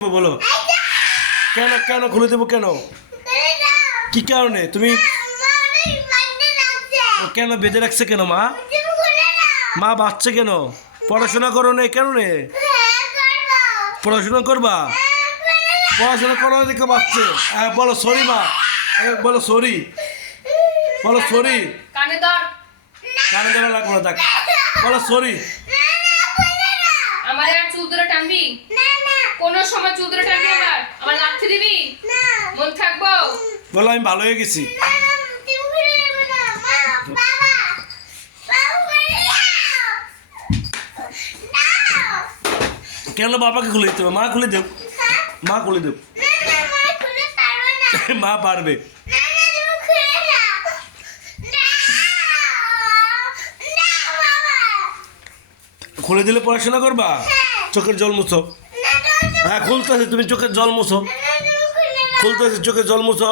বলো কেন কেন খুলে দেবো কেন? কি কারণে তুমি কেন বেঁধে রাখছে কেন? মা মা বাচ্চা কেন? পড়াশোনা করো না কেন রে? পড়াশোনা করবা? পড়াশোনা করো দেখে বাচ্চা। বলো সরি মা, বলো সরি, বলো সরি। কানে ধরা লাগবো না, দেখ বলো সরি। আমার আর চুল ধরে টানবি? কোন সময় চুল ধরে টানবি? আমার লাথি দিবি? মন থাকবো? বলো আমি ভালো হয়ে গেছি। কেন বাবাকে খুলে দিতে হবে? মা খুলে দেব, মা খুলে দেব। মা পারবে। খুলে দিলে পড়াশোনা করবা? চোখের জল মুছো। হ্যাঁ খুলতেছে, তুমি চোখের জল মুছো। খুলতেছে, চোখের জল মুছো।